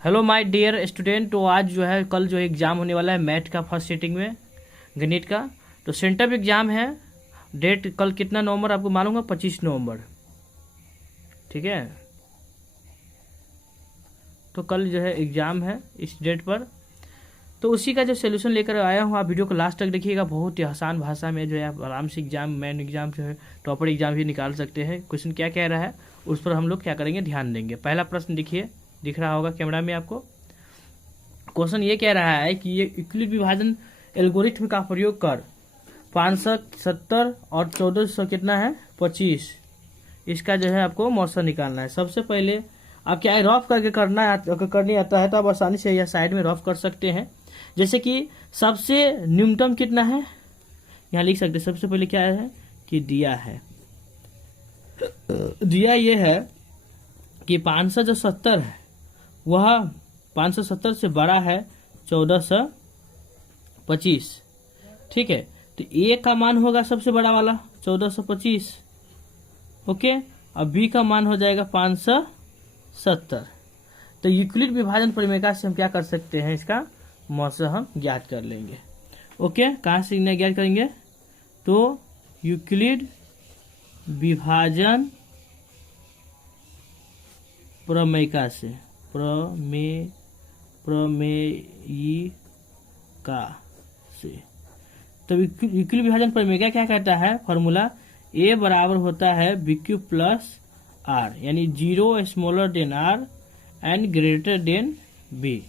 Hello my dear student. तो आज जो है कल जो एग्ज़ाम होने वाला है मैथ का फर्स्ट सीटिंग में, गणित का। तो सेंटर एग्ज़ाम है। डेट कल कितना नवंबर आपको मालूम है? 25 नवंबर। ठीक है, तो कल जो है एग्ज़ाम है इस डेट पर। तो उसी का जो सोल्यूशन लेकर आया हूँ, आप वीडियो को लास्ट तक देखिएगा। बहुत ही आसान भाषा में जो है आप आराम से एग्जाम, मेन एग्जाम जो है टॉपर एग्जाम भी निकाल सकते हैं। क्वेश्चन क्या कह रहा है उस पर हम लोग क्या करेंगे, ध्यान देंगे। पहला प्रश्न देखिए, दिख रहा होगा कैमरा में आपको। क्वेश्चन ये कह रहा है कि ये यूक्लिड विभाजन एल्गोरिथ्म का प्रयोग कर 570 और 1400 कितना है 25, इसका जो है आपको मौसा निकालना है। सबसे पहले आप क्या है, रफ करके करनी आता है तो आप आसानी से यह साइड में रफ कर सकते हैं। जैसे कि सबसे न्यूनतम कितना है यहाँ लिख सकते हैं। सबसे पहले क्या है कि दिया है, दिया ये है कि 570 है वह 570 से बड़ा है 1425। ठीक है, तो ए का मान होगा सबसे बड़ा वाला 1425। ओके, अब बी का मान हो जाएगा 570। तो यूक्लिड विभाजन परिमेय से हम क्या कर सकते हैं, इसका मौसा हम ज्ञात कर लेंगे। ओके, कहाँ से ज्ञात करेंगे? तो यूक्लिड विभाजन प्रमेयिका से, प्रमेयिका से। तो यूक्लिड विभाजन प्रमेयिका क्या कहता है? फॉर्मूला ए बराबर होता है BQ प्लस आर, यानी 0 smaller than R and greater than B.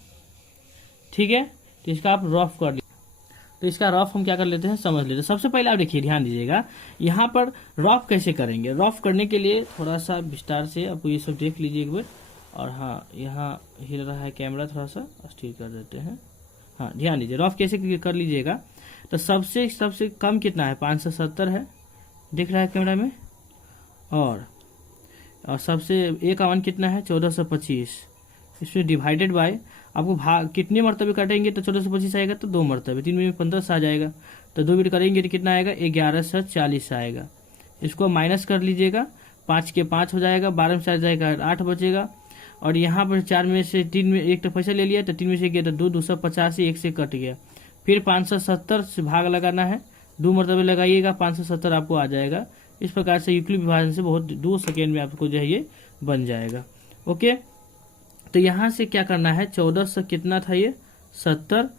ठीक है, तो इसका आप रफ कर लीजिए। तो इसका रफ हम क्या कर लेते हैं, समझ लेते हैं। सबसे पहले आप देखिए, ध्यान दीजिएगा यहाँ पर रफ कैसे करेंगे। रफ करने के लिए थोड़ा सा विस्तार से आपको ये सब देख लीजिए एक बार। और हाँ, यहाँ हिल रहा है कैमरा, थोड़ा सा स्थिर कर देते हैं। हाँ, ध्यान दीजिए, रफ कैसे कर लीजिएगा। तो सबसे कम कितना है 570 है, दिख रहा है कैमरा में। और सबसे ए का मान कितना है 1425। इसमें डिवाइडेड बाय आपको भाग कितने मरतबे काटेंगे तो 1425 आएगा, तो 2 मरतबे, 3 में 1500 आ जाएगा। तो 2 बिट करेंगे तो कितना आएगा 1140 आएगा। इसको माइनस कर लीजिएगा, 5 के 5 हो जाएगा, 12 में 4 जाएगा 8 बचेगा। और यहाँ पर 4 में से 3 में एक तो पैसा ले लिया, तो 3 में से गया तो 2, 285 1 से कट गया। फिर 570 से भाग लगाना है, 2 मरतबे लगाइएगा, 570 आपको आ जाएगा। इस प्रकार से यूक्लिड विभाजन से बहुत 2 सेकेंड में आपको जो है ये बन जाएगा। ओके, तो यहाँ से क्या करना है, 1400 कितना था ये 70,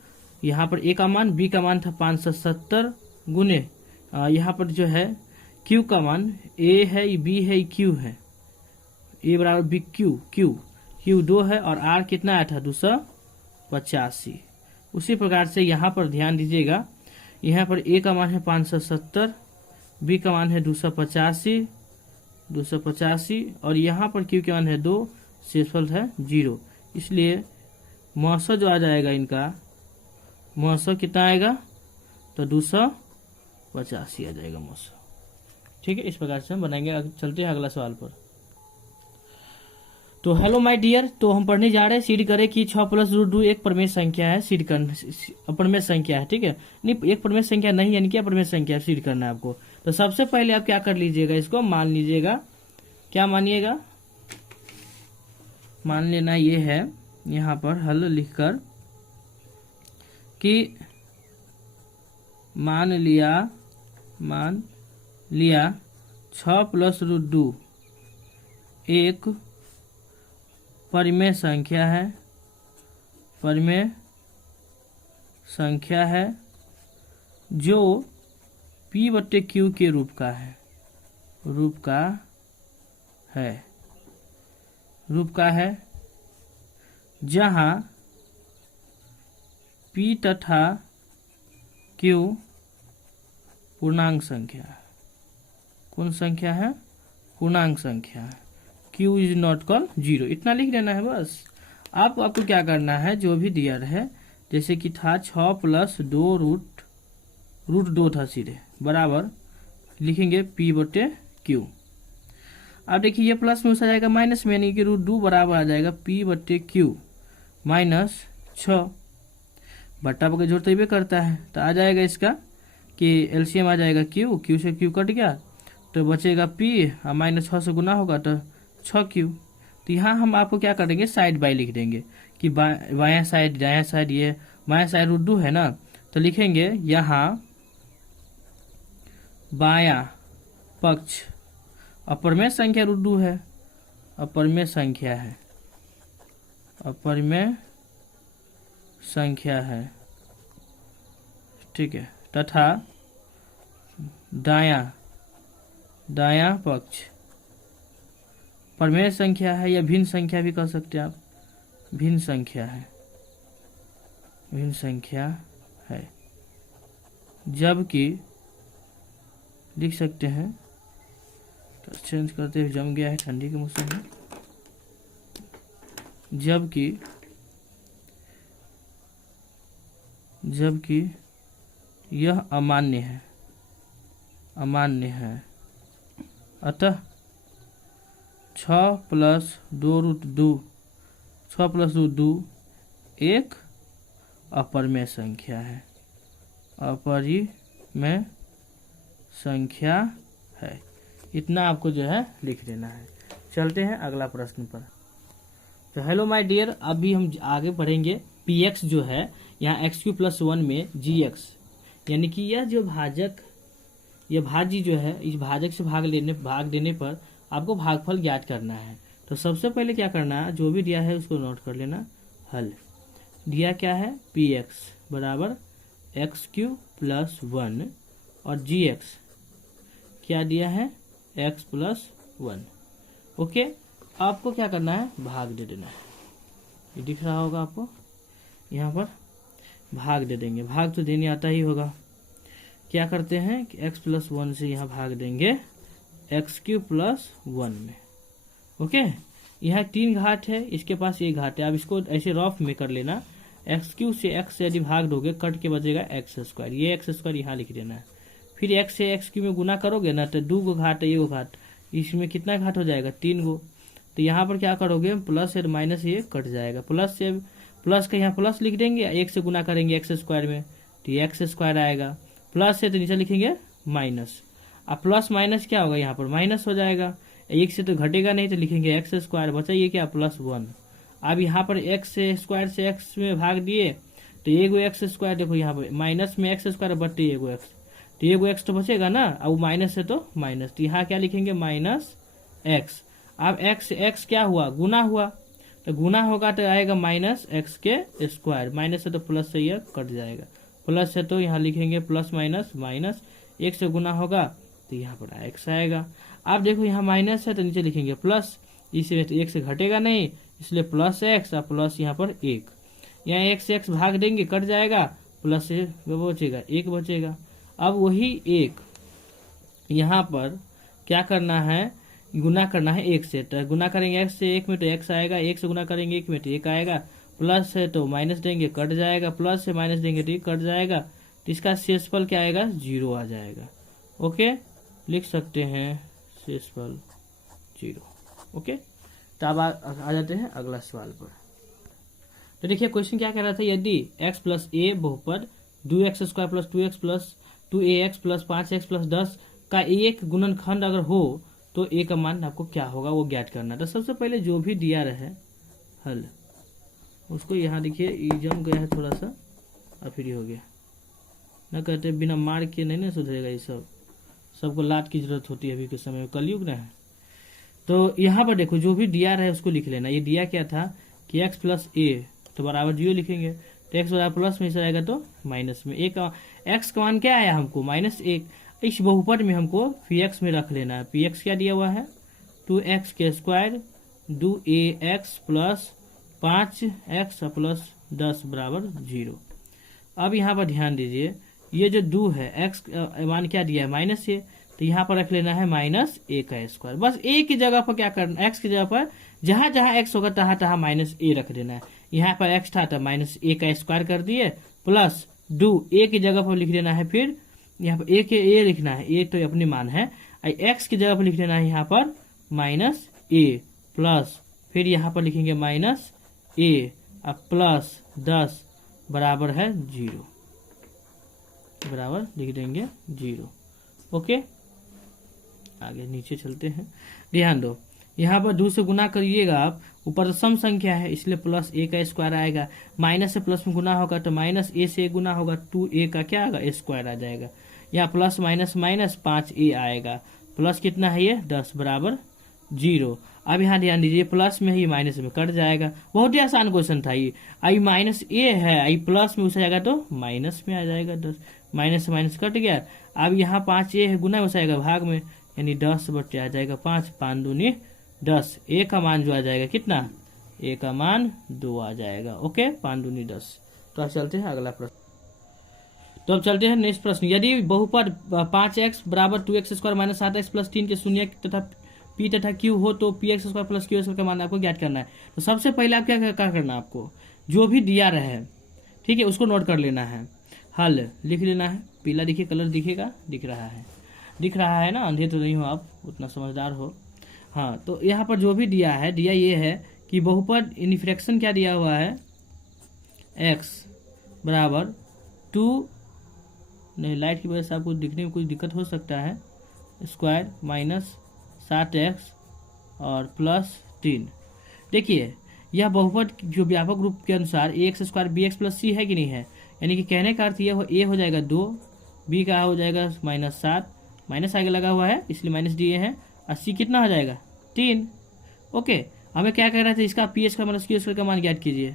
यहाँ पर ए का मान, बी का मान था 570 गुने यहाँ पर जो है क्यू का मान, ए है बी है क्यू है, ए बराबर बी क्यू 2 है, और आर कितना आया था 285। उसी प्रकार से यहाँ पर ध्यान दीजिएगा, यहाँ पर ए का मान है 570, बी का मान है 285 और यहाँ पर क्यू का मान है 2, शेषफल है 0। इसलिए मौसा जो आ जाएगा, इनका मौसा कितना आएगा तो 285 आ जाएगा मौसा। ठीक है, इस प्रकार से हम बनाएंगे। चलते हैं अगला सवाल पर। तो हेलो माय डियर, तो हम पढ़ने जा रहे हैं सीड करें कि 6 + √2 एक प्रमेय संख्या है। सीड करना प्रमेय संख्या है, ठीक है, नहीं एक प्रमेय संख्या नहीं, यानी क्या प्रमेय संख्या है, सीड करना है आपको। तो सबसे पहले आप क्या कर लीजिएगा, इसको मान लीजिएगा। क्या मानिएगा? मान लेना ये है, यहाँ पर हल लिखकर कि मान लिया 6 + √2 एक परिमेय संख्या है जो P/Q के रूप का है, जहां P तथा Q पूर्णांक संख्या है। कौन संख्या है? पूर्णांक संख्या है। Q इज नॉट कॉल 0, इतना लिख देना है बस। आपको क्या करना है, जो भी दिया रहे, जैसे कि था 6 + 2 √2 था, सीधे बराबर लिखेंगे P/Q। अब देखिए ये प्लस में आ जाएगा माइनस में, यानी कि √2 बराबर आ जाएगा P/Q माइनस 6 बट्टा बके जोड़ तैबे करता है, तो आ जाएगा इसका कि एलसीएम आ जाएगा Q से Q कट गया तो बचेगा P और माइनस 6 से गुना होगा तो 6Q। तो यहाँ हम आपको क्या करेंगे, साइड बाय लिख देंगे कि बायां साइड दायां साइड, ये बायां साइड √2 है ना, तो लिखेंगे यहाँ बायां पक्ष अपरिमेय संख्या √2 है, अपरिमेय संख्या है, अपरिमेय संख्या है, ठीक है, तथा दायां पक्ष परिमेय संख्या है, या भिन्न संख्या भी कह सकते हैं आप, भिन्न संख्या है, भिन्न संख्या है, जबकि लिख सकते हैं, तो चेंज करते हुए जम गया है ठंडी के मौसम में, जबकि यह अमान्य है, अमान्य है, अतः 6 + 2√2, 6 + 2 एक अपरिमेय संख्या है, अपरिमेय संख्या है। इतना आपको जो है लिख देना है। चलते हैं अगला प्रश्न पर। तो हेलो माय डियर, अभी हम आगे बढ़ेंगे। px जो है यहाँ x³ + 1 में gx, यानी कि यह जो भाजक, यह भाज्य जो है, इस भाजक से भाग देने पर आपको भागफल ज्ञात करना है। तो सबसे पहले क्या करना है, जो भी दिया है उसको नोट कर लेना। हल दिया क्या है, px बराबर x³ + 1 और gx क्या दिया है, x + 1। ओके, आपको क्या करना है, भाग दे देना है। ये दिख रहा होगा आपको, यहाँ पर भाग दे देंगे। भाग तो देने आता ही होगा। क्या करते हैं कि x + 1 से यहाँ भाग देंगे x³ + 1 में। ओके, यहाँ 3 घात है, इसके पास 1 घात है। अब इसको ऐसे रफ में कर लेना। x³ से x से यदि भाग दोगे, कट के बचेगा x²। ये x² यहाँ लिख देना है। फिर x से x³ में गुना करोगे ना, तो 2 घात है, 1 घात, इसमें कितना घात हो जाएगा, 3 गो। तो यहाँ पर क्या करोगे, प्लस और माइनस ये कट जाएगा। प्लस से प्लस का यहाँ प्लस लिख देंगे, 1 से गुना करेंगे x² में, तो ये x² आएगा। प्लस से तो नीचे लिखेंगे माइनस। अब प्लस माइनस क्या होगा, यहाँ पर माइनस हो जाएगा। 1 से तो घटेगा नहीं, तो लिखेंगे x², बचा ये क्या, +1। अब यहाँ पर x² से x में भाग दिए, तो एगो x², देखो यहाँ पर माइनस में x² बटे एगो x, तो एगो x तो बचेगा ना। अब माइनस है तो माइनस, तो यहाँ क्या लिखेंगे, -x। अब x क्या हुआ, गुना हुआ, तो गुना होगा तो आएगा -x²। माइनस है तो प्लस से यह कट जाएगा। प्लस है तो यहाँ लिखेंगे प्लस माइनस माइनस, 1 से गुना होगा तो यहाँ पर x आएगा। अब देखो यहाँ माइनस है तो नीचे लिखेंगे प्लस, इसमें तो 1 से घटेगा नहीं, इसलिए +x और प्लस यहाँ पर 1। यहाँ 1 से x भाग देंगे, कट जाएगा, प्लस से बचेगा 1 बचेगा। अब वही 1 यहाँ पर क्या करना है, गुना करना है 1 से। तो गुना करेंगे x से 1 में तो x आएगा, 1 से गुना करेंगे 1 में तो 1 आएगा। प्लस है तो माइनस देंगे, कट जाएगा, प्लस से माइनस देंगे तो कट जाएगा। तो इसका शेषफल क्या आएगा, 0 आ जाएगा। ओके, लिख सकते हैं शेषफल 0। ओके, तो अब आ जाते हैं अगला सवाल पर। तो देखिए क्वेश्चन क्या कह रहा था, यदि x + a बहुपद 2x² + 2x + 2ax + 5x + 10 का एक गुणनखंड अगर हो तो a का मान आपको क्या होगा, वो ज्ञात करना। तो सबसे पहले जो भी दिया रहे हल, उसको यहाँ देखिए जम गया है थोड़ा सा, और फिर हो गया ना, कहते बिना मार के नहीं ना सुधरेगा ये सब, सबको लात की जरूरत होती है अभी के समय में, कलयुग ना है। तो यहाँ पर देखो जो भी दिया रहे उसको लिख लेना। ये दिया क्या था कि x + a तो बराबर 0 लिखेंगे, तो x बराबर प्लस में से आएगा तो माइनस में। x का मान क्या आया हमको, -1। इस बहुपद में हमको px में रख लेना है। px क्या दिया हुआ है, 2x² 2ax + 5x + 10 बराबर 0। अब यहाँ पर ध्यान दीजिए, ये जो 2 है, x मान क्या दिया है, -a, तो यहाँ पर रख लेना है -a²। बस a की जगह पर क्या करना, x की जगह पर जहां जहां x होगा तहां तहां -a रख देना है। यहाँ पर x था तो -a² कर दिए, प्लस 2 a की जगह पर लिख देना है। फिर यहाँ पर a लिखना है, a तो अपनी मान है, x की जगह पर लिख देना है यहाँ पर -a, प्लस फिर यहाँ पर लिखेंगे -a अब प्लस 10 बराबर है 0, बराबर लिख देंगे 0। ओके, आगे नीचे चलते हैं। ध्यान दो, यहाँ पर 2 से गुना करिएगा आप, ऊपर तो सम संख्या है इसलिए प्लस ए का स्क्वायर आएगा, माइनस से प्लस में गुना होगा तो माइनस ए से गुना होगा, 2a का क्या आएगा स्क्वायर आ जाएगा। यहाँ प्लस माइनस माइनस 5a आएगा, प्लस कितना है ये 10 बराबर 0। अब यहाँ ध्यान दीजिए प्लस में ही माइनस में कट जाएगा, बहुत ही आसान क्वेश्चन था ये। आई माइनस ए है, आई प्लस में घुसा जाएगा तो माइनस में आ जाएगा 10, माइनस से माइनस कट गया। अब यहाँ 5a है, गुना घुसा जाएगा भाग में, यानी 10 बटे आ जाएगा 5, 5 दूनी 10, ए का मान जो आ जाएगा कितना, ए का मान 2 आ जाएगा। ओके, 5 दूनी 10। तो अब चलते हैं अगला प्रश्न। तो अब चलते हैं नेक्स्ट प्रश्न। यदि बहुपद 5x बराबर 2x square minus 7x plus 3 के शून्य तथा p तथा q हो तो px square plus q square का मान आपको ज्ञात करना है। तो सबसे पहले आप क्या करना है, आपको जो भी दिया रहे ठीक है उसको नोट कर लेना है, हल लिख लेना है। पीला देखिए कलर दिखेगा, दिख रहा है ना, अंधे तो नहीं हो आप, उतना समझदार हो। हाँ, तो यहाँ पर जो भी दिया है, दिया ये है कि बहुपद इन फ्रैक्शन क्या दिया हुआ है, x बराबर 2, नहीं लाइट की वजह से आपको दिखने में कुछ दिक्कत हो सकता है, स्क्वायर माइनस 7x और प्लस 3। देखिए यह बहुपद जो व्यापक रूप के अनुसार ax square bx plus c है कि नहीं है, यानी कि कहने का अर्थ यह a हो जाएगा 2, b का हो जाएगा माइनस 7, माइनस आगे लगा हुआ है इसलिए माइनस दिए हैं, और c कितना हो जाएगा 3। ओके, हमें क्या कह रहे थे, इसका P square minus Q square का मान ज्ञात कीजिए।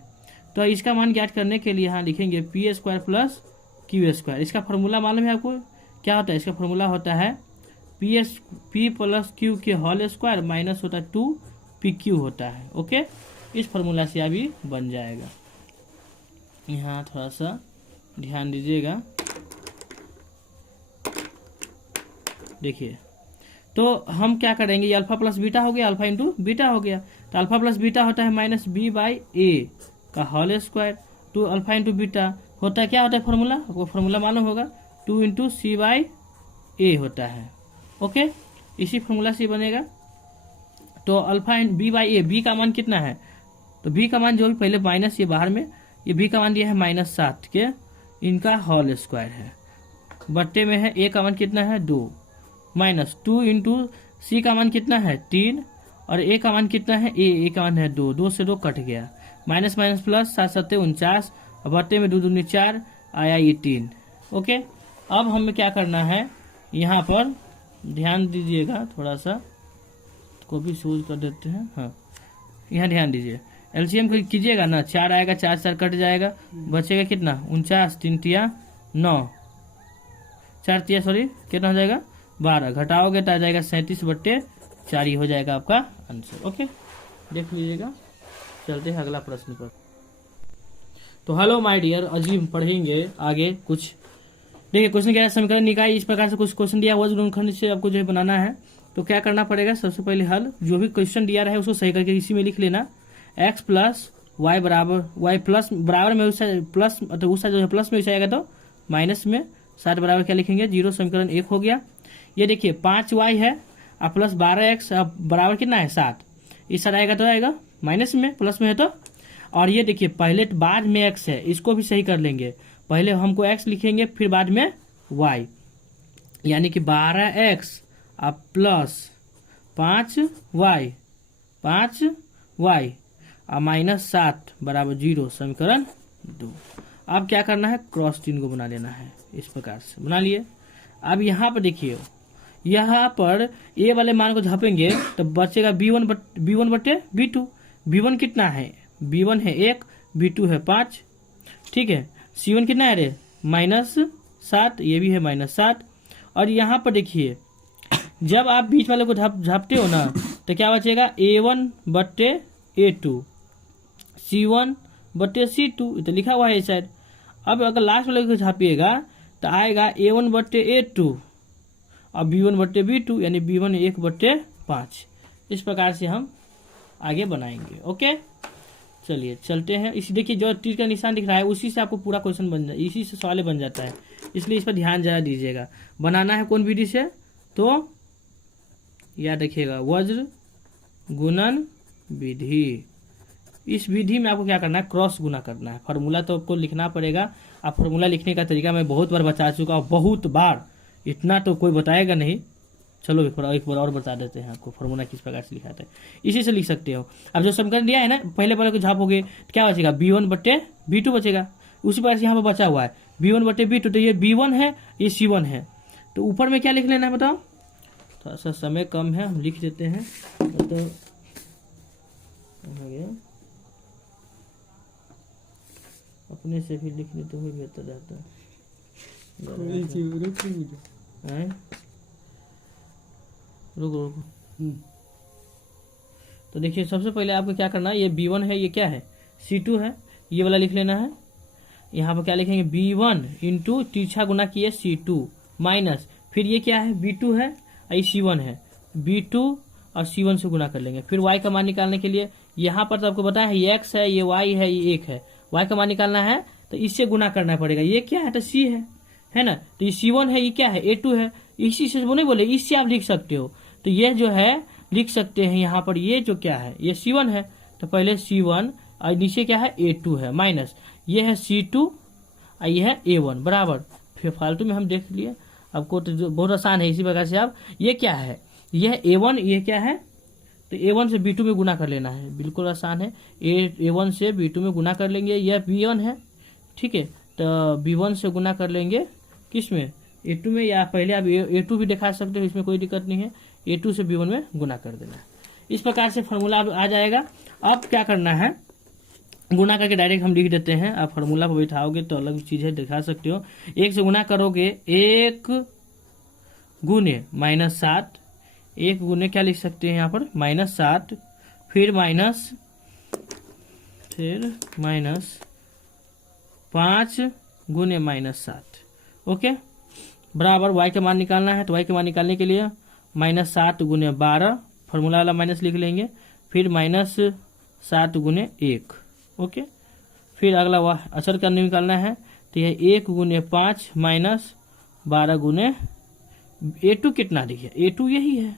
तो इसका मान ज्ञात करने के लिए यहाँ लिखेंगे P square plus Q square. इसका फॉर्मूला मालूम है आपको क्या होता है, इसका फॉर्मूला होता है पी प्लस क्यू के होल स्क्वायर माइनस होता है 2pq होता है। ओके, इस फॉर्मूला से अभी बन जाएगा। यहाँ थोड़ा सा ध्यान दीजिएगा, देखिए तो हम क्या करेंगे, ये अल्फा प्लस बीटा हो गया, अल्फा इंटू बीटा हो गया, तो अल्फा प्लस बीटा होता है माइनस बी बाई ए का whole square, two alpha into beta होता है क्या होता है फॉर्मूला, आपको फॉर्मूला मालूम होगा, 2 इंटू सी बाई ए होता है। ओके, इसी फॉर्मूला से बनेगा। तो alpha B by A, B का मान कितना है, तो बी का मान जो भी पहले माइनस ये बाहर में, ये बी का मान दिया है माइनस 7 के, इनका होल स्क्वायर है, बट्टे में है ए का मान कितना है 2, माइनस 2 इंटू सी का मान कितना है 3, और ए का मान कितना है, ए का मान है 2, 2 से 2 कट गया, माइनस माइनस प्लस 7 7 49, और बट्टे में 2 दूनी 4 आया ये 3। ओके, अब हमें क्या करना है, यहाँ पर ध्यान दीजिएगा, थोड़ा सा कॉपी सूज कर देते हैं। हाँ, यहाँ ध्यान दीजिए, एलसीएम कीजिएगा ना, 4 आएगा, 4 4 कट जाएगा, बचेगा कितना 49, 3 तिया 9, 4 तिया सॉरी कितना हो जाएगा 12, घटाओगे तो आ जाएगा 37 बट्टे 4, ही हो जाएगा आपका आंसर। ओके, देख लीजिएगा। चलते हैं अगला प्रश्न पर। तो हेलो माय डियर, अजीब पढ़ेंगे आगे कुछ। देखिए क्वेश्चन क्या है, समीकरण निकाय इस प्रकार से कुछ क्वेश्चन दिया हुआ गुणनखंड से आपको जो है बनाना है। तो क्या करना पड़ेगा, सबसे पहले हल, जो भी क्वेश्चन दिया रहा है उसको सही करके इसी में लिख लेना। x प्लस वाई बराबर, वाई प्लस बराबर में प्लस, तो उस जो है प्लस में जाएगा तो माइनस में, 7 बराबर क्या लिखेंगे 0, समीकरण 1 हो गया। ये देखिए 5y है और प्लस 12x बराबर कितना है 7, इस साइड आएगा तो आएगा माइनस में, प्लस में है तो। और ये देखिए पहले बाद में x है, इसको भी सही कर लेंगे, पहले हमको x लिखेंगे फिर बाद में y, यानी कि 12x अब प्लस 5y और माइनस 7 बराबर 0, समीकरण 2। अब क्या करना है, क्रॉस चिन्ह को बना लेना है, इस प्रकार से बना लिए। अब यहाँ पर देखिए, यहाँ पर ए वाले मान को झापेंगे तो बचेगा b1 बटे b2। b1 कितना है, b1 है 1, b2 है 5, ठीक है। c1 कितना है रे -7, ये भी है -7। और यहाँ पर देखिए जब आप बीच वाले को झापते हो ना तो क्या बचेगा a1 बट्टे a2, c1 बट्टे c2, तो लिखा हुआ है इस साइड। अब अगर लास्ट वाले को झापिएगा तो आएगा a1 बट्टे a2 और b1 बट्टे b2, यानी b1 1 बट्टे 5। इस प्रकार से हम आगे बनाएंगे। ओके, चलिए चलते हैं। इस देखिए जो तीर का निशान दिख रहा है उसी से आपको पूरा क्वेश्चन बन जाए, इसी से सवाल बन जाता है, इसलिए इस पर ध्यान जरा दीजिएगा। बनाना है कौन विधि से, तो याद रखिएगा वज्र गुणन विधि। इस विधि में आपको क्या करना है, क्रॉस गुना करना है। फार्मूला तो आपको लिखना पड़ेगा, आप फार्मूला लिखने का तरीका मैं बहुत बार बता चुका हूँ, बहुत बार, इतना तो कोई बताएगा नहीं। चलो एक बार और बता देते हैं आपको फॉर्मूला किस प्रकार से लिखा जाता है, इसी से लिख सकते हो। अब जो समीकरण दिया है ना, पहले को झाप हो गए तो क्या बचेगा, b1/b2 बचेगा। उसी प्रकार से यहाँ पर बचा हुआ है b1/b2, तो ये b1 है, ये c1 है। तो ऊपर में क्या लिख लेना है बताओ, थोड़ा सा समय कम है, हम लिख देते हैं। तो हो गया, अपने से भी लिख लेते हुए बेहतर रहता है। रुको तो देखिए, सबसे पहले आपको क्या करना है, ये b1 है, ये क्या है c2 है, ये वाला लिख लेना है। यहाँ पर क्या लिखेंगे, b1 इंटू तीछा गुना किए c2 माइनस, फिर ये क्या है b2 है, ये c1 है, b2 और c1 से गुना कर लेंगे। फिर y का मान निकालने के लिए यहाँ पर तो आपको बताया है ये x है, ये y है, ये 1 है। y का मान निकालना है तो इससे गुना करना पड़ेगा। ये क्या है तो c है ना, तो ये c1 है, ये क्या है a2 है। इसी से नहीं बोले, इससे आप लिख सकते हो। तो ये जो है लिख सकते हैं यहाँ पर, ये जो क्या है ये c1 है, तो पहले c1 और नीचे क्या है a2 है, माइनस ये है c2 और ये है a1 बराबर। फिर फालतू में हम देख लिए, आपको तो बहुत आसान है। इसी प्रकार से आप ये क्या है, ये है a1, ये क्या है तो a1 से b2 में गुना कर लेना है, बिल्कुल आसान है। a1 से b2 में गुना कर लेंगे, यह b1 है, ठीक है। तो b1 से गुना कर लेंगे किस में, a2 में, या पहले आप a2 भी दिखा सकते हो, इसमें कोई दिक्कत नहीं है। a2 से b1 में गुना कर देना है। इस प्रकार से फॉर्मूला आ जाएगा। अब क्या करना है, गुना करके डायरेक्ट हम लिख देते हैं। आप फार्मूला पर बैठाओगे तो अलग चीज है, दिखा सकते हो। 1 से गुना करोगे 1 गुने -7, 1 गुने क्या लिख सकते हैं यहाँ पर -7, फिर माइनस 5 गुने -7, ओके बराबर। y का मान निकालना है, तो y का मान निकालने के लिए -7 गुने 12, फार्मूला वाला माइनस लिख लेंगे, फिर -7 गुने 1, ओके। फिर अगला अचर का निकालना है, तो यह 1 गुने 5 माइनस 12 गुने a2 कितना, देखिए a2 यही है,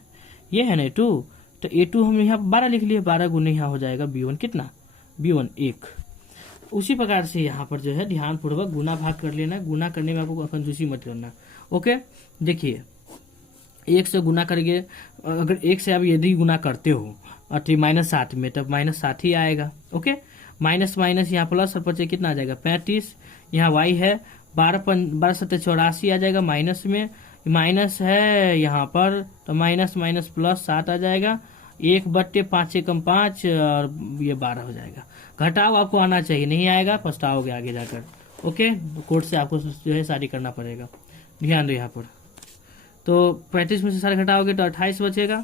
ये है ना a2, तो a2 हम यहाँ 12 लिख लिए, 12 गुने यहाँ हो जाएगा b1 कितना, b1 1। उसी प्रकार से यहाँ पर जो है ध्यान पूर्वक गुना भाग कर लेना। गुना करने में आपको कंजूसी मत करना, ओके। देखिए 1 से गुना करके, अगर 1 से आप यदि गुना करते हो और -7 में, तब -7 ही आएगा, ओके। माइनस माइनस यहाँ प्लस और बचे कितना आ जाएगा 35, यहाँ y है 12 7 84 आ जाएगा, माइनस में माइनस है यहाँ पर, तो माइनस माइनस प्लस 7 आ जाएगा, 1/5 से कम 5 और ये 12 हो जाएगा। घटाव आपको आना चाहिए, नहीं आएगा पछताओगे आगे जाकर, ओके। कोर्ट से आपको जो है शादी करना पड़ेगा, ध्यान दो यहाँ पर। तो 35 में से सारे घटाओगे तो 28 बचेगा,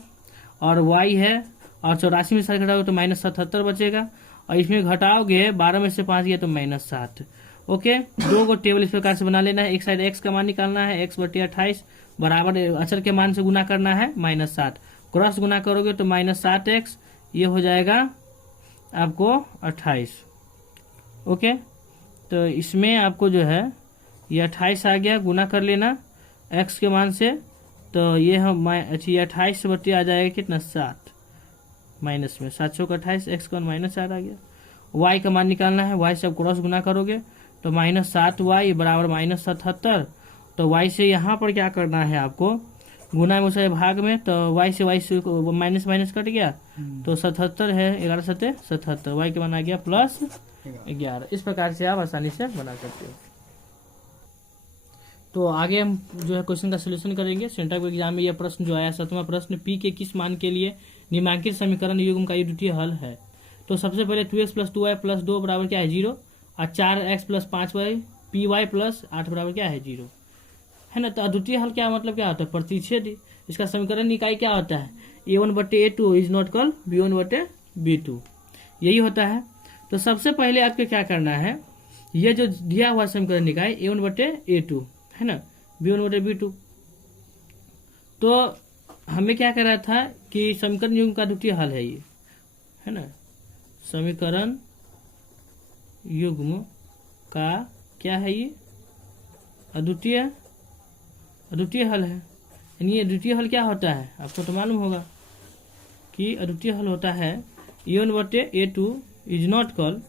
और y है, और 84 में सारे घटाओगे तो -77 बचेगा, और इसमें घटाओगे 12 में से 5 गया तो -7, ओके। दो को टेबल इस प्रकार से बना लेना है। एक साइड x का मान निकालना है, x/28 बराबर अचर के मान से गुना करना है -7, क्रॉस गुना करोगे तो -7x, ये हो जाएगा आपको 28, ओके। तो इसमें आपको जो है ये 28 आ गया, गुना कर लेना x के मान से, तो ये हम 28 से बट्टी आ जाएगा कितना 7, माइनस में 7 का 28, x का -4 आ गया। y का मान निकालना है, y से आप क्रॉस गुना करोगे तो -7y बराबर -77, तो y से यहाँ पर क्या करना है आपको, गुना में उसे भाग में, तो y से माइनस माइनस कट गया तो 77 है, 11 7 77, y के मान आ गया +11। इस प्रकार से आप आसानी से बना सकते हो। तो आगे हम जो है क्वेश्चन का सोल्यूशन करेंगे। सेंट्रल बोर्ड एग्जाम में यह प्रश्न जो आया 7वां प्रश्न, p के किस मान के लिए निम्नांकित समीकरण युग्म का अद्वितीय हल है। तो सबसे पहले 2x + 2y + 2 बराबर क्या है 0, और 4x + 5y py + 8 बराबर क्या है 0, है ना। तो अद्वितीय हल क्या मतलब क्या होता है, प्रतिच्छेद। इसका समीकरण इकाई क्या होता है, a1/a2 is not equal b1/b2, यही होता है। तो सबसे पहले आपको क्या करना है, ये जो दिया हुआ समीकरण इकाई a1/a2 है ना, b1/b2, तो हमें क्या कर रहा था कि समीकरण युग्म का अद्वितीय हल है ये, है ना। समीकरण युग्म का क्या है ये, अद्वितीय हल है। यानी अद्वितीय हल क्या होता है आपको तो मालूम होगा कि अद्वितीय हल होता है a1/a2 is not equal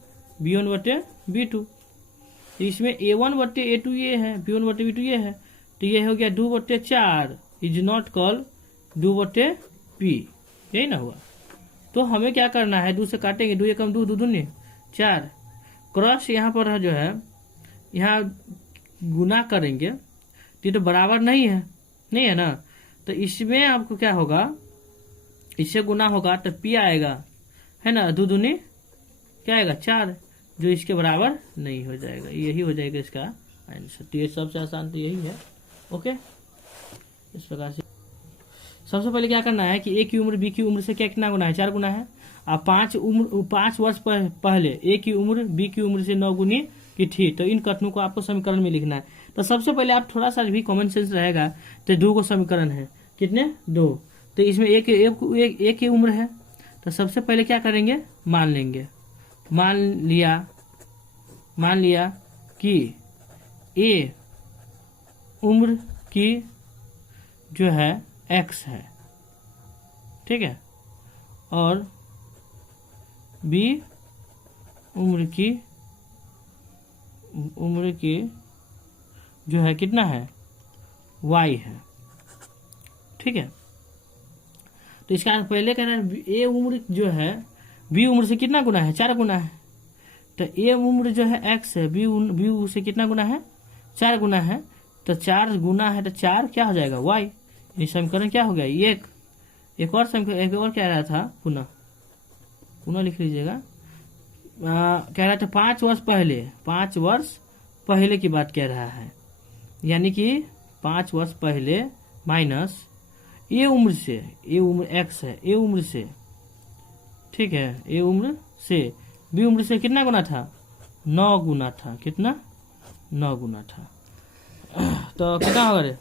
b1/b2। इसमें a1/a2 ये है, b1/b2 ये है, तो ये हो गया 2/4 इज नॉट इक्वल 2/p, यही ना हुआ। तो हमें क्या करना है, 2 से काटेंगे, 2 एकम 2, 2 दूनी 4, क्रॉस यहाँ पर जो है यहाँ गुना करेंगे तो ये तो बराबर नहीं है ना, तो इसमें आपको क्या होगा, इससे गुना होगा तो p आएगा, है ना, 2 दूनी क्या आएगा 4, जो इसके बराबर नहीं हो जाएगा, यही हो जाएगा इसका आंसर। तो ये सबसे आसान तो यही है। ओके, इस प्रकार से सबसे पहले क्या करना है कि ए की उम्र बी की उम्र से क्या कितना गुना है, 4 गुना है। अब 5 वर्ष पहले ए की उम्र बी की उम्र से 9 गुनी की थी, तो इन कथनों को आपको समीकरण में लिखना है। तो सबसे पहले आप थोड़ा सा भी कॉमन सेंस रहेगा, तो 2 को समीकरण है, कितने 2, तो इसमें एक की उम्र है, तो सबसे पहले क्या करेंगे, मान लेंगे, मान लिया कि ए उम्र की जो है x है, ठीक है, और b उम्र की जो है कितना है, y है, ठीक है। तो इसका पहले कहना है ए उम्र जो है बी उम्र से कितना गुना है, 4 गुना है, तो ए उम्र जो है x है, बी से कितना गुना है, 4 गुना है, तो 4 गुना है तो 4 क्या हो जाएगा y, ये समीकरण क्या हो गया, एक और समीकरण, एक और कह रहा था, पुनः लिख लीजिएगा, कह रहा था 5 वर्ष पहले की बात कह रहा है, यानी कि 5 वर्ष पहले माइनस ए उम्र x है, ए उम्र से, ठीक है, ए उम्र से बी उम्र से कितना गुना था, 9 गुना था, कितना 9 गुना था। तो कितना होगा रे,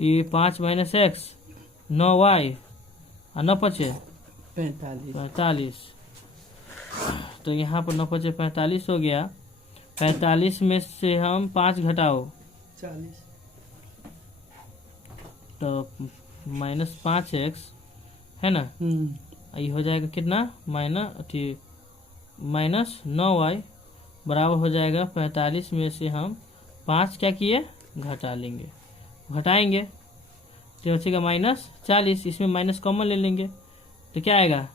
ये 5 माइनस एक्स 9y और 9 पचे 45, तो यहाँ पर 9 पचे 45 हो गया, 45 में से हम 5 घटाओ 40, तो -5x है ना, ये हो जाएगा कितना, माइनस 9y बराबर हो जाएगा 45 में से हम 5 क्या किए, घटाएंगे तो बचेगा -40, इसमें माइनस कॉमन ले लेंगे तो क्या आएगा,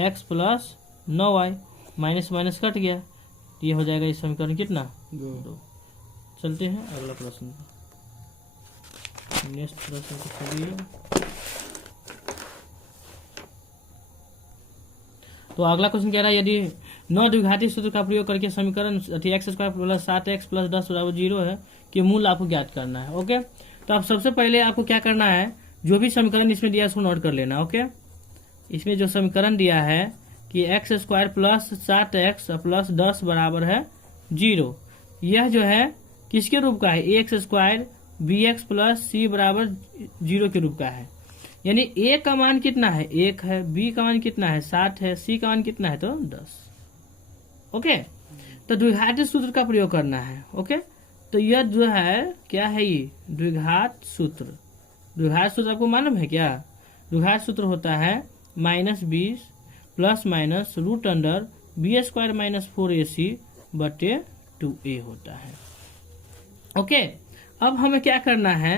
x plus 9y, minus cut गया, तो ये हो जाएगा इस समीकरण कितना, 2। चलते हैं अगला प्रश्न, नेक्स्ट प्रश्न को छोड़िए। तो अगला क्वेश्चन कह रहा है यदि 9 द्विघाती सूत्र का प्रयोग करके समीकरण x² प्लस 7x प्लस 10 बराबर 0 है कि मूल आपको ज्ञात करना है। ओके, तो अब सबसे पहले आपको क्या करना है, जो भी समीकरण इसमें दिया है उसको नोट कर लेना। ओके, इसमें जो समीकरण दिया है कि x² प्लस 7x प्लस 10 बराबर है 0, यह जो है किसके रूप का है, ax² bx प्लस c बराबर 0 के रूप का है, यानी a का मान कितना है, 1 है, b का मान कितना है, 7 है, c का मान कितना है, तो 10। ओके, तो द्विघात सूत्र का प्रयोग करना है। ओके, तो यह जो है क्या है, ये द्विघात सूत्र आपको मालूम है क्या, द्विघात सूत्र होता है -20 plus minus root under b² minus 4ac बटे 2a होता है। ओके, अब हमें क्या करना है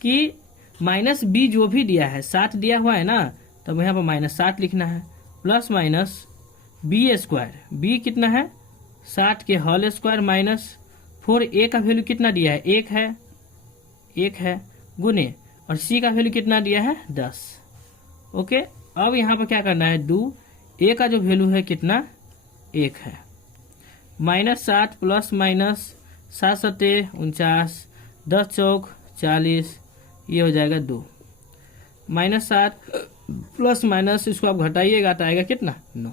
कि -b जो भी दिया है, 7 दिया हुआ है ना, तब यहाँ पर -7 लिखना है, प्लस माइनस b², b कितना है 7 के होल स्क्वायर माइनस 4a का वैल्यू कितना दिया है, 1 है गुने, और c का वैल्यू कितना दिया है 10। ओके, अब यहाँ पर क्या करना है, a का जो वैल्यू है कितना 1 है, -7 प्लस माइनस 7 सते 49, 10 चौक 40, ये हो जाएगा 2, -7 प्लस माइनस इसको आप घटाइएगा तो आएगा कितना 9,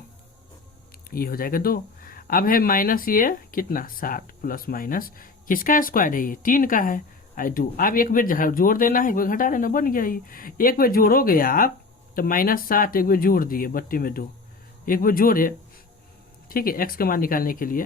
ये हो जाएगा 2। अब है माइनस ये कितना 7 प्लस माइनस किसका स्क्वायर है, ये 3 का है, 2। आप एक बार जोड़ देना है, एक बार घटा देना, बन गया ये। एक बार जोड़ोगे आप तो -7 एक बार जोड़ दिए बट्टे में 2, एक बार जोड़े, ठीक है, x का मान निकालने के लिए,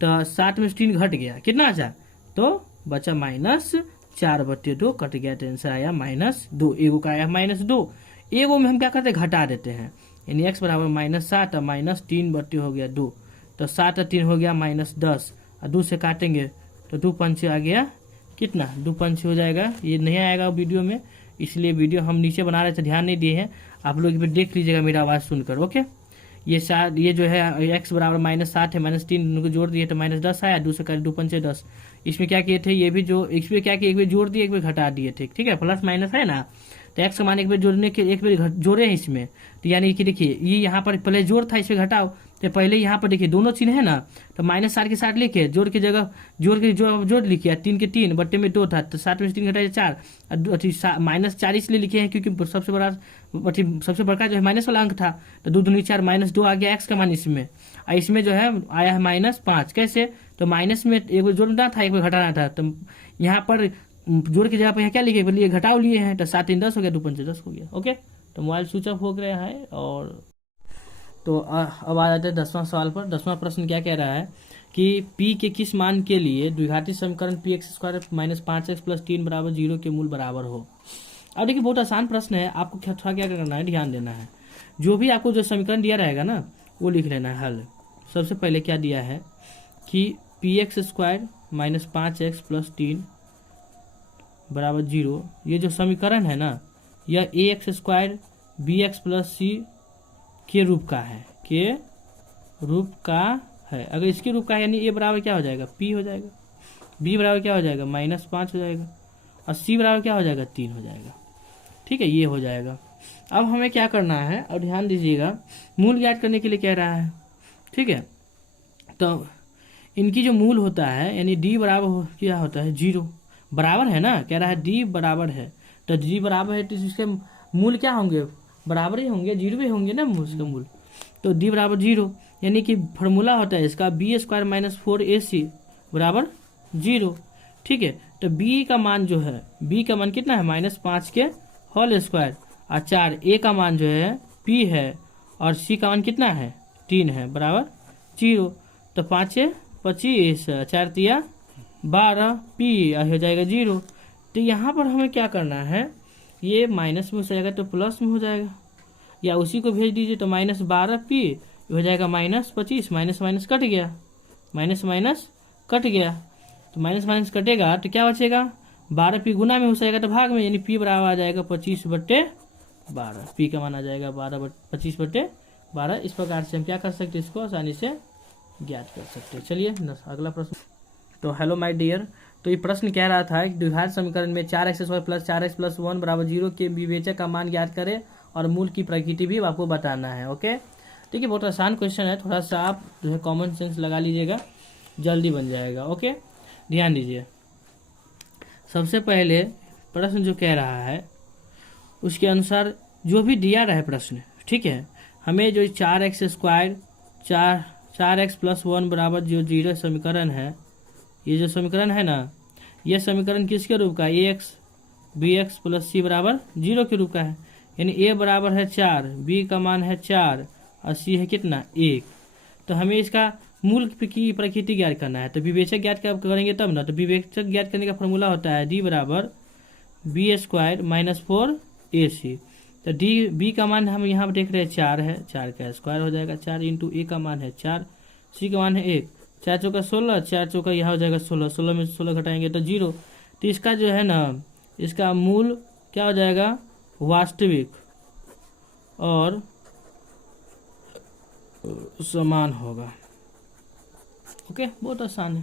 तो 7 में 3 घट गया, कितना आजा, तो बचा -4 बट्टे 2, कट गया, तो आंसर आया -2। एगो का आया -2, एगो में हम क्या करते हैं, घटा देते हैं, यानी x बराबर -7 और -3 बट्टे हो गया 2, तो 7 और 3 हो गया -10, और 2 से काटेंगे तो 2 पंचे आ गया कितना, 2 पंचे हो जाएगा, ये नहीं आएगा वीडियो में, इसलिए वीडियो हम नीचे बना रहे थे, ध्यान नहीं दिए हैं। आप लोग भी देख लीजिएगा मेरा आवाज़ सुनकर। ओके, ये जो है x बराबर -7 है, -3 दोनों को जोड़ दिए तो -10 आया, 2 से कर 2 पंचे 10। इसमें क्या किए थे, ये भी जो इसमें क्या किए, एक बार जोड़ दिए एक बार घटा दिए थे, ठीक है, प्लस माइनस है ना। तो x का मान एक बार जोड़ने के एक बार जोड़े हैं इसमें, तो यानी कि देखिए ये यहाँ पर पहले जोड़ था, इसमें घटाओ, तो पहले यहाँ पर देखिए दोनों चिन्ह है ना, तो -7 के 7 लिखे, जोड़ की जगह जोड़ लिखिए, 3 के 3 बट्टे में 2 था, तो 7 में से 3 घटाया 4, -4 इसलिए लिखे हैं क्योंकि सबसे बड़का जो है माइनस वाला अंक था, तो 2 दूनी 4 -2 आ गया x का मान इसमें। और इसमें जो है आया है -5, कैसे, तो माइनस में एक बार जोड़ना था एक बार घटाना था, तो यहाँ पर जोड़ की जगह पर यहाँ क्या लिखे, लिए घटाव लिए हैं, तो 7 3 10 हो गया, 2 5 10 हो गया। ओके, तो मोबाइल स्विच ऑफ हो गया है। और तो अब आ जाते हैं 10वां सवाल पर। 10वां प्रश्न क्या कह रहा है कि p के किस मान के लिए द्विघाती समीकरण px² -5x + 3 = 0 के मूल बराबर हो। अब देखिए बहुत आसान प्रश्न है, आपको थोड़ा क्या करना है, ध्यान देना है। जो भी आपको जो समीकरण दिया रहेगा ना वो लिख लेना है हल। सबसे पहले क्या दिया है कि px² -5x + 3 = 0, ये जो समीकरण है ना यह ax² bx + c के रूप का है, के रूप का है। अगर इसके रूप का है यानी a बराबर क्या हो जाएगा, p हो जाएगा, b बराबर क्या हो जाएगा, -5 हो जाएगा, और c बराबर क्या हो जाएगा, 3 हो जाएगा। ठीक है, ये हो जाएगा। अब हमें क्या करना है, और ध्यान दीजिएगा, मूल ज्ञात करने के लिए कह रहा है। ठीक है, तो इनकी जो मूल होता है यानी d बराबर क्या होता है, 0 बराबर है ना, कह रहा है d बराबर है, तो d बराबर है तो इसके मूल क्या होंगे, बराबर ही होंगे, 0 भी होंगे ना उसका मूल। तो d बराबर 0 यानी कि फॉर्मूला होता है इसका b² - 4ac बराबर 0। ठीक है, तो b का मान जो है, b का मान कितना है, -5 के होल स्क्वायर, और 4 a का मान जो है p है, और c का मान कितना है, 3 है, बराबर 0। तो 5 25, 4 तिया 12, p हो जाएगा 0। तो यहाँ पर हमें क्या करना है, ये माइनस में हो जाएगा तो प्लस में हो जाएगा, या उसी को भेज दीजिए तो -12p हो जाएगा -25, माइनस कट गया, माइनस कट गया, तो माइनस कटेगा तो क्या बचेगा, 12p गुना में हो जाएगा तो भाग में, यानी p बराबर आ जाएगा 25/12, p का मान आ जाएगा 25/12। इस प्रकार से हम क्या कर सकते हैं, इसको आसानी से ज्ञात कर सकते हैं। चलिए अगला प्रश्न। तो हेलो माय डियर, तो ये प्रश्न कह रहा था कि द्विघात समीकरण में 4x² + 4x + 1 = 0 के विवेचक का मान ज्ञात करें और मूल की प्रकृति भी आपको बताना है। ओके, ठीक है, बहुत आसान क्वेश्चन है, थोड़ा सा आप जो है कॉमन सेंस लगा लीजिएगा, जल्दी बन जाएगा। ओके, ध्यान दीजिए। सबसे पहले प्रश्न जो कह रहा है उसके अनुसार जो भी दिया रहे प्रश्न, ठीक है, हमें जो 4x² 4x + 1 = 0 समीकरण है, ये जो समीकरण है ना, यह समीकरण किसके रूप का, ax bx + c = 0 के रूप का है, यानी a बराबर है 4, b का मान है 4 और c है कितना, 1। तो हमें इसका मूल की प्रकृति ज्ञात करना है, तो विवेचक ज्ञात करेंगे तब ना। तो विवेचक ज्ञात करने का फॉर्मूला होता है d बराबर b² - 4ac। तो b का मान हम यहाँ पर देख रहे हैं 4 है, 4 का स्क्वायर हो जाएगा, 4 × a का मान है 4, c का मान है 1, 4 चौका 16, 4 चौका यहाँ हो जाएगा 16, 16 में 16 घटाएंगे तो 0। तो इसका जो है ना, इसका मूल क्या हो जाएगा, वास्तविक और समान होगा। ओके, बहुत आसान है।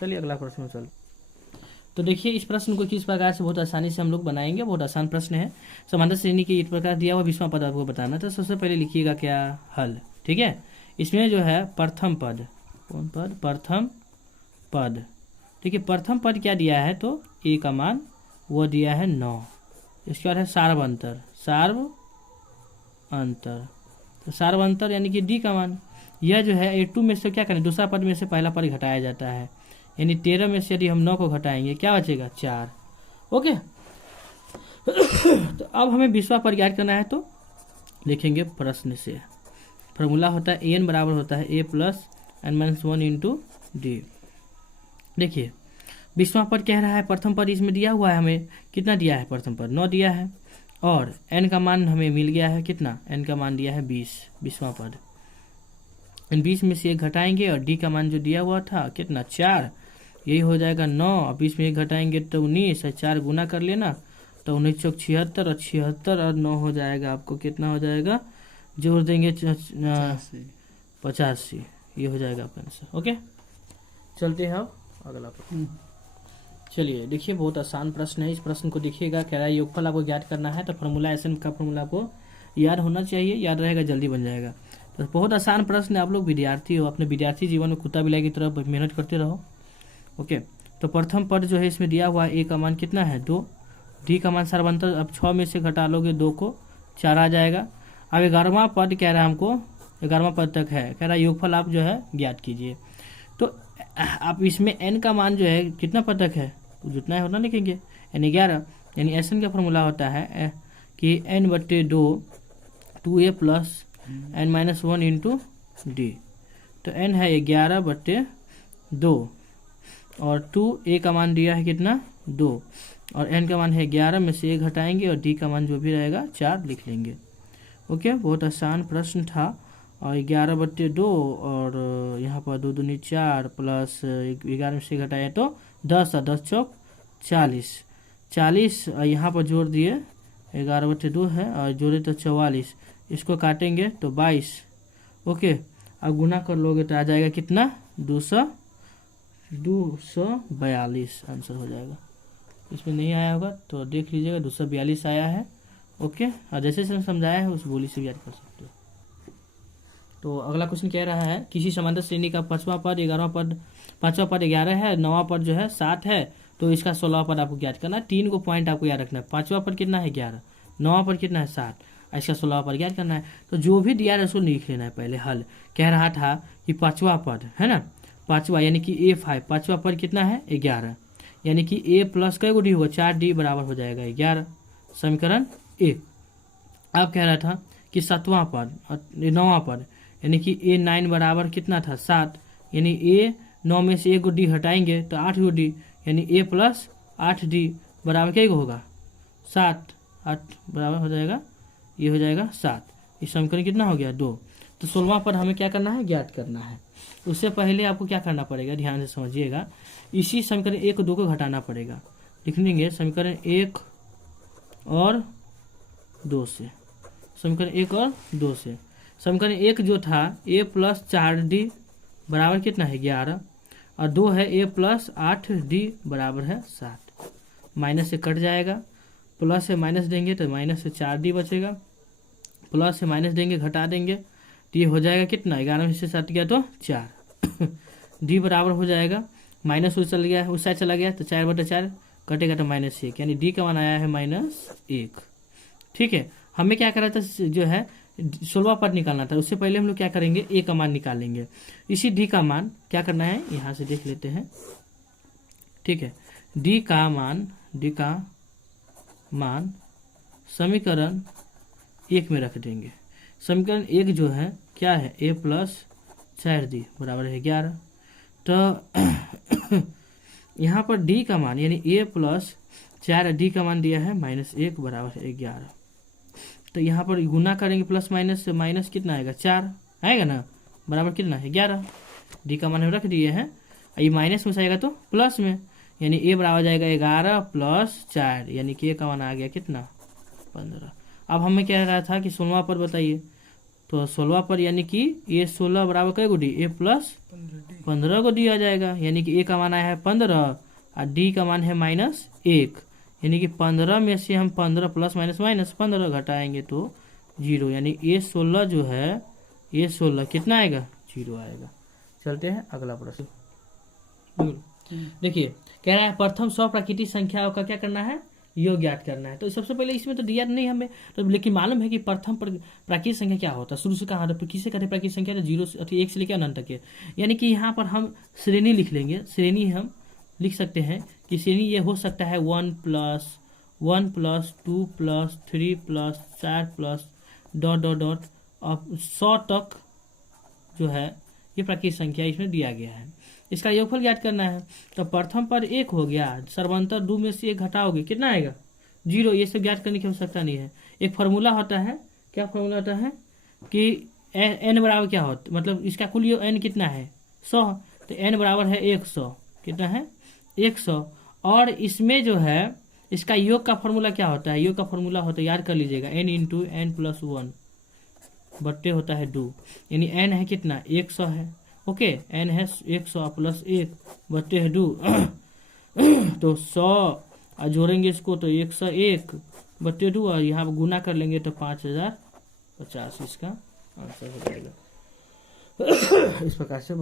चलिए अगला प्रश्न चल। तो देखिए इस प्रश्न को किस प्रकार से बहुत आसानी से हम लोग बनाएंगे, बहुत आसान प्रश्न है। समांतर श्रेणी के इस प्रकार दिया हुआ 20वां पद आपको बताना। तो सबसे पहले लिखिएगा क्या, हल। ठीक है, इसमें जो है प्रथम पद, कौन पद, प्रथम पद। ठीक है, प्रथम पद क्या दिया है, तो a का मान वो दिया है 9। इसके बाद है सार्व अंतर, तो सार्व अंतर यानी कि d का मान, यह जो है A2 में से क्या करें, दूसरा पद में से पहला पद घटाया जाता है, यानी 13 में से यदि हम 9 को घटाएंगे क्या बचेगा, 4। ओके, तो अब हमें 20वां पद ज्ञात करना है, तो लिखेंगे प्रश्न से। फॉर्मूला होता है an बराबर होता है a + n - 1 × d। देखिए 20वां पद कह रहा है, प्रथम पद इसमें दिया हुआ है, हमें कितना दिया है, प्रथम पद 9 दिया है, और n का मान हमें मिल गया है कितना, n का मान दिया है 20, 20वां पद। इन 20 में से 1 घटाएंगे और d का मान जो दिया हुआ था कितना, 4, यही हो जाएगा 9, और 20 में 1 घटाएंगे तो 19, और 4 गुना कर लेना तो 19 चौक 76 और 76 और 9 हो जाएगा आपको कितना हो जाएगा, जोड़ देंगे 85, ये हो जाएगा आपका आंसर। ओके, चलते हैं अब अगला प्रश्न। चलिए देखिए, बहुत आसान प्रश्न है। इस प्रश्न को देखिएगा, कह रहा है योगफल आपको ज्ञात करना है, तो फॉर्मूला एसएन का फॉर्मूला आपको याद होना चाहिए, याद रहेगा जल्दी बन जाएगा। तो बहुत आसान प्रश्न है, आप लोग विद्यार्थी हो, अपने विद्यार्थी जीवन में कुत्ता बिलाई की तरह मेहनत करते रहो। ओके, तो प्रथम पद जो है इसमें दिया हुआ है, ए का मान कितना है 2, डी का मान सर्वंतर, अब 6 में से घटा लोगे 2 को 4 आ जाएगा। अब 11वां पद कह रहा है हमको, 11वां पद तक है, कह रहा है योगफल आप जो है ज्ञात कीजिए। तो आप इसमें n का मान जो है कितना पद तक है, तो जितना है उतना लिखेंगे, यानी 11, यानी एसएन का फॉर्मूला होता है कि n/2 2a plus n-1 into D. तो n है 11/2 और 2a का मान दिया है कितना 2 और n का मान है 11, में से 1 घटाएंगे और d का मान जो भी रहेगा 4 लिख लेंगे। ओके, बहुत आसान प्रश्न था। और 11/2 और यहाँ पर 2 दूनी 4 प्लस 11 में से घटाए तो 10 और 10 चौक 40, यहाँ पर जोड़ दिए 11/2 है और जोड़े तो 44, इसको काटेंगे तो 22। ओके, अब गुना कर लोगे तो आ जाएगा कितना 242 आंसर हो जाएगा। इसमें नहीं आया होगा तो देख लीजिएगा, 242 आया है। ओके, और जैसे से समझाया है उस बोली से भी याद कर सकते हो। तो अगला क्वेश्चन कह रहा है, किसी समांतर श्रेणी का 5वां पद 11वां पद, 5वां पद 11 है, 9वां पद जो है 7 है, तो इसका 16वां पद आपको ज्ञात करना है। 3 को पॉइंट आपको याद रखना है, 5वां पद कितना है 11, 9वां पद कितना है 7, इसका 16वां पद ज्ञात करना है। तो जो भी दिया है उसको लिख लेना है पहले। हल कह रहा था कि 5वां पद है ना, 5वां यानी कि A5, 5वां पद कितना है 11, यानी कि A प्लस कई को डी होगा 4D बराबर हो जाएगा 11, समीकरण 1। अब कह रहा था कि 7वां पद 9वां पद यानी कि A9 बराबर कितना था 7, यानी A9 में से 1 को D हटाएंगे तो 8 को D, यानी A प्लस 8D बराबर क्या होगा 7, 8 बराबर हो जाएगा, ये हो जाएगा 7। इस समीकरण कितना हो गया 2। तो 16वां पद हमें क्या करना है ज्ञात करना है। उससे पहले आपको क्या करना पड़ेगा, ध्यान से समझिएगा, इसी समीकरण 1 और 2 को घटाना पड़ेगा। लिख लेंगे समीकरण 1 और 2 से, समीकरण 1 और 2 से। समीकरण 1 जो था A प्लस 4D बराबर कितना है 11 और 2 है A प्लस 8D बराबर है 7। माइनस से कट जाएगा, प्लस से माइनस देंगे तो माइनस से 4D बचेगा, प्लस से माइनस देंगे घटा देंगे तो ये हो जाएगा कितना 11 में से 7 गया तो 4 D बराबर हो जाएगा, माइनस उस चल गया उस साइड चला गया तो 4/4 कटेगा तो -1, यानी D का मान आया है -1। ठीक है, हमें क्या करा था जो है 16वां पद निकालना था। उससे पहले हम लोग क्या करेंगे A का मान निकालेंगे। इसी D का मान क्या करना है यहाँ से देख लेते हैं। ठीक है, D का मान समीकरण 1 में रख देंगे। समीकरण 1 जो है क्या है A प्लस 4D बराबर है 11। तो यहाँ पर D का मान यानी A प्लस 4D का मान दिया है -1 बराबर है 11। तो यहाँ पर गुना करेंगे प्लस माइनस से, माइनस कितना आएगा 4 आएगा ना, बराबर कितना है 11। D का मान हम रख दिए हैं, ये माइनस में से आएगा तो प्लस में, यानी A बराबर जाएगा 11 प्लस 4, यानी कि A का मान आ गया कितना 15। अब हमें कह रहा था कि 16वां पद बताइए, तो 16वां पद यानी कि ये 16 बराबर कई को D A प्लस 15 को D आ जाएगा, यानी कि A का मान आया है 15 और D का मान है -1, यानी कि 15 में से हम 15 प्लस माइनस 15 घटाएंगे तो 0, यानी A16 जो है A16 कितना आएगा 0 आएगा। चलते हैं अगला प्रश्न। देखिए कह रहा है प्रथम 100 प्राकृतिक संख्याओं का क्या करना है योग ज्ञात करना है। तो सबसे पहले इसमें तो दिया नहीं हमें, तो लेकिन मालूम है कि प्रथम प्राकृतिक संख्या क्या होता है, शुरू से कहा था किसे कहते हैं प्राकृतिक संख्या, तो 0 से 1 से लेकर अनंत तक है। यानी कि यहाँ पर हम श्रेणी लिख लेंगे, श्रेणी हम लिख सकते हैं कि श्रेणी ये हो सकता है 1 प्लस 2 प्लस 3 प्लस 4 प्लस ... अब 100 तक जो है ये प्राकृतिक संख्या इसमें दिया गया है। इसका योगफल ज्ञात करना है। तो प्रथम पर 1 हो गया, सर्वांतर 2 में से 1 घटाओगे कितना आएगा 0। ये सब ज्ञात करने की आवश्यकता नहीं है। एक फार्मूला होता है, क्या फार्मूला होता है कि n बराबर क्या होता, मतलब इसका कुल योग n कितना है 100, तो n बराबर है 100, कितना है 100। और इसमें जो है इसका योग का फॉर्मूला क्या होता है? योग का फॉर्मूला होता है, याद कर लीजिएगा, n इंटू एन प्लस 1 बट्टे होता है 2, यानी n है कितना? 100 है। ओके, n है 100 प्लस 1 बट्टे है 2 तो 100 जोड़ेंगे इसको तो 101 बट्टे 2 और यहाँ गुना कर लेंगे तो 5050 इसका आंसर हो जाएगा। इस प्रकार से